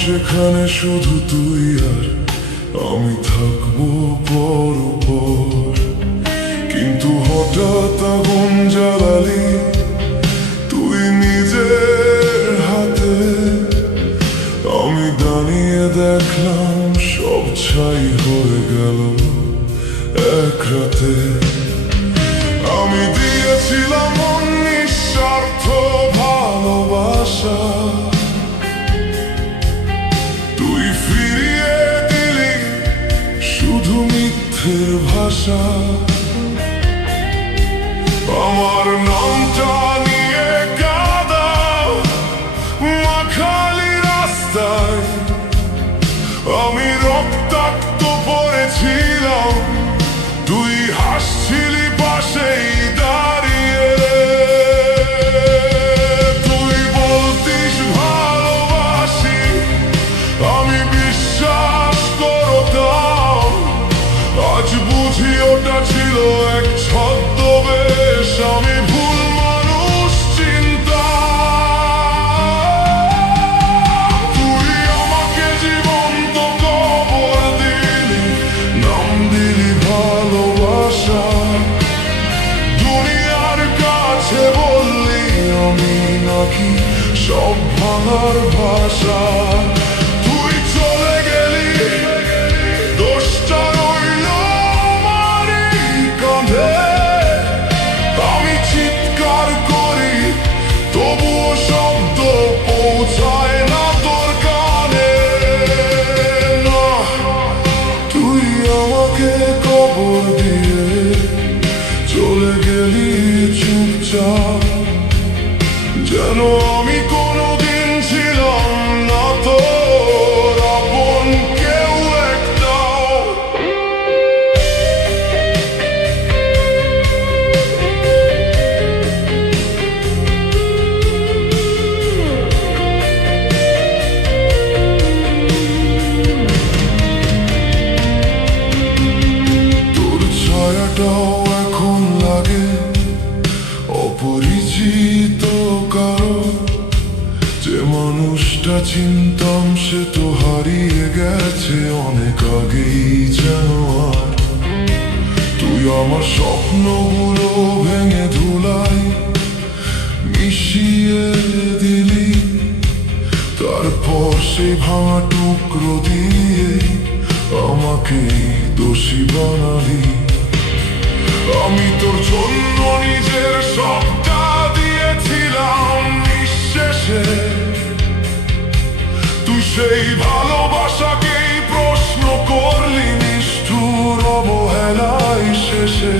সেখানে শুধু তুই আর আমি থাকবো পরপর। কিন্তু হঠাৎ আগুন জ্বালালি তুই নিজের হাতে, আমি দাঁড়িয়ে দেখলাম সব ছাই হয়ে গেল এক রাতে। আমি দিয়েছিলাম নিঃস্বার্থ ভালোবাসা, তুই ফিরিয়ে দিলি শুধু মিথ্যের ভাষা। আমার নামটা নিয়ে কাদা মাখালি রাস্তায়, আমি রক্তাক্ত পড়েছিলাম, তুই হাসছিলি পাশেই দাঁড়িয়ে। তুই বলতিস ভালোবাসি, আমি বিশ্বাস করতাম, আজ বুঝি ওটা ছিল এক ছদ্মবেশ। আমি ভুল মানুষ চিন্তাম, তুই আমাকে জীবন্ত কবর দিলি, নাম দিলি ভালোবাসা। দুনিয়ার কাছে বললি আমি নাকি সব ভাঙার ভাষা। তুই চলে গেলি, দোষটা রইল আমারই কাঁধে। আমি চিৎকার করি তবুও শব্দ পৌঁছায় না তোর কানে। না, তুই আমাকে কবর দিয়ে চলে গেলি চুপচাপ, যেন আমি কোনোদিন ছিলাম না তোর আপন কেউ একটাও। তোর ছায়াটাও এখন লাগে অপরিচিত কারো। যে মানুষটা চিনতাম সে তো হারিয়ে গেছে অনেক আগেই যেন। আর তুই আমার স্বপ্নগুলো ভেঙে ধুলাই মিশিয়ে দিলি, তারপর সেই ভাঙা টুকরো দিয়ে আমাকে দোষী বানালি। আমি তোর জন্য নিজের সবটা দিয়েছিলাম নিঃশেষে, তুই সেই ভালোবাসাকেই প্রশ্ন করলি নিষ্ঠুর অবহেলায় শেষে।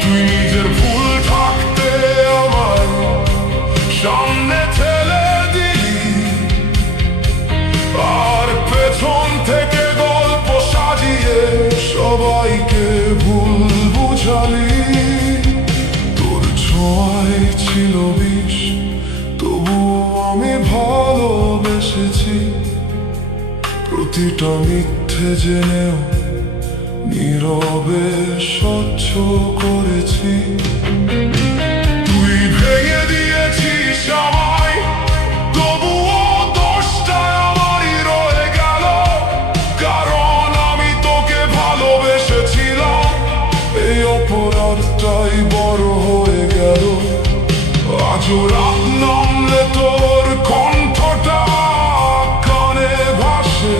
তুই নিজের ভুল থাকতে আমায় সামনে ঠেলে দিলি, আর পেছন থেকে গল্প সাজিয়ে সবাইকে ভুল বুঝালি। তোর ছোঁয়ায় ছিল বিষ, তবুও আমি ভালোবেসেছি। প্রতিটা মিথ্যে জেনেও নীরবে স্বচ্ছ করেছি। তুই ভেঙে দিয়েছিস আমায়, তবুও দোষটা আমারই রয়ে গেল, কারণ আমি তোকে ভালোবেসেছিলাম। এই অপরাধটাই বড় হয়ে গেল। আজও রাত নামলে তোর কণ্ঠটা কানে ভাসে,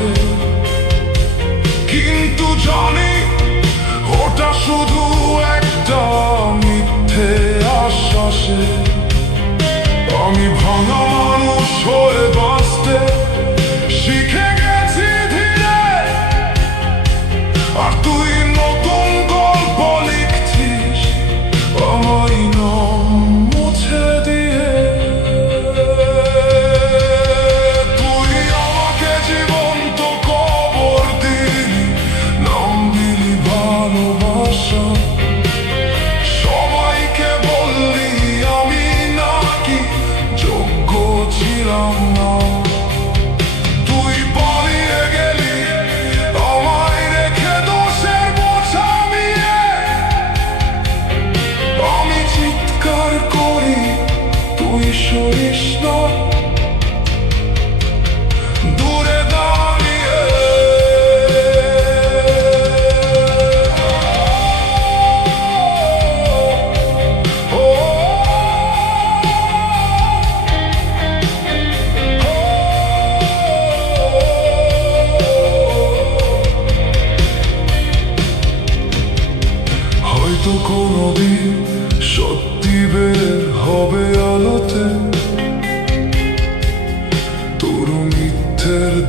কিন্তু জানি ওটা শুধু একটা মিথ্যে আশ্বাসে। আমি ভাঙা মানুষ হয়ে বাঁচতে শিখে গেছি ধীরে, আর তুই নতুন গল্প লিখছিস আমায় নাম মুছে দিয়ে। তুই আমাকে জীবন্ত কবর দিলি, নাম দিলি ভালোবাসা। সবাইকে বললি আমি নাকি যোগ্য ছিলাম না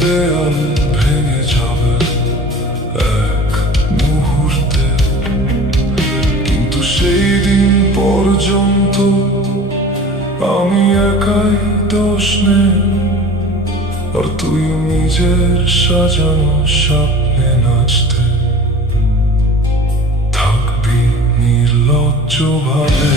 দেয়াল ভেঙে যাবে এক মুহূর্তে, কিন্তু সেই দিন পর্যন্ত আমি একাই দোষ নেই, আর তুই নিজের সাজানো স্বপ্নে নাচতে থাকবি নির্লজ্জ ভাবে।